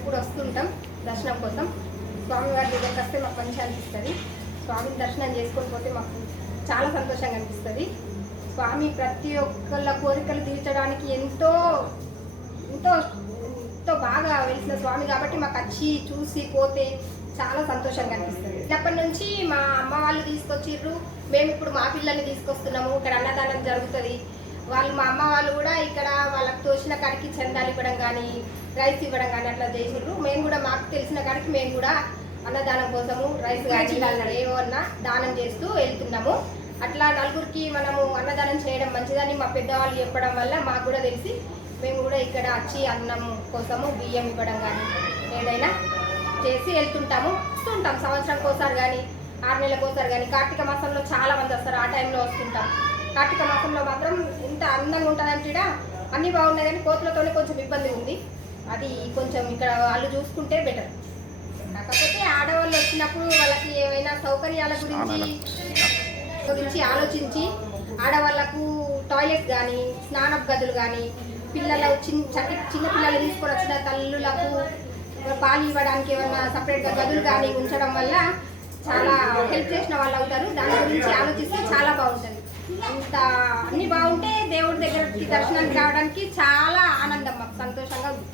ఎప్పుడు వస్తుంటాం దర్శనం కోసం. స్వామివారి దగ్గరికి వస్తే మాకు మంచిగా అనిపిస్తుంది. స్వామిని దర్శనం చేసుకొని పోతే మాకు చాలా సంతోషంగా అనిపిస్తుంది. స్వామి ప్రతి ఒక్కళ్ళ కోరికలు తీర్చడానికి ఎంతో ఎంతో ఎంతో బాగా వెలిసిన స్వామి కాబట్టి మాకు వచ్చి చూసి పోతే చాలా సంతోషంగా అనిపిస్తుంది. చిన్నప్పటి నుంచి మా అమ్మ వాళ్ళు తీసుకొచ్చిర్రు, మేము ఇప్పుడు మా పిల్లల్ని తీసుకొస్తున్నాము. ఇక్కడ అన్నదానం జరుగుతుంది. వాళ్ళు మా అమ్మ వాళ్ళు కూడా ఇక్కడ వాళ్ళకి తోచిన కాడికి చందాలు ఇవ్వడం కానీ రైస్ ఇవ్వడం కానీ అట్లా చేసిర్రు. మేము కూడా మాకు తెలిసిన కాడికి మేము కూడా అన్నదానం కోసము రైస్ కానీ ఏమన్నా దానం చేస్తూ వెళ్తున్నాము. అట్లా నలుగురికి మనము అన్నదానం చేయడం మంచిదని మా పెద్దవాళ్ళు చెప్పడం వల్ల మాకు కూడా తెలిసి మేము కూడా ఇక్కడ వచ్చి అన్నం కోసము బియ్యం ఇవ్వడం కానీ ఏదైనా చేసి వెళ్తుంటాము. వస్తుంటాం సంవత్సరానికి ఒకసారి కానీ 6 నెలలకు ఒకసారి కానీ. కార్తీక మాసంలో చాలా మంది వస్తారు, ఆ టైంలో వస్తుంటాం. కార్తీక మాసంలో మాత్రం ఇంత అందంగా ఉంటుందంటే అన్నీ బాగున్నాయి కానీ కోతులతోనే కొంచెం ఇబ్బంది ఉంది. అది కొంచెం ఇక్కడ వాళ్ళు చూసుకుంటే బెటర్. కాకపోతే ఆడవాళ్ళు వచ్చినప్పుడు వాళ్ళకి ఏమైనా సౌకర్యాల గురించి ఆలోచించి ఆడవాళ్ళకు టాయిలెట్ కానీ స్నానపు గదులు కానీ పిల్లలు చిన్న పిల్లలు తీసుకొని వచ్చిన తల్లులకు పాలు ఇవ్వడానికి ఏమన్నా సపరేట్గా గదులు కానీ ఉంచడం వల్ల చాలా హెల్ప్ చేసిన వాళ్ళు అవుతారు. దాని గురించి ఆలోచిస్తే చాలా బాగుంటుంది. అంత అన్నీ బాగుంటే దేవుడి దగ్గరికి దర్శనానికి రావడానికి చాలా ఆనందం, మాకు సంతోషంగా ఉంది.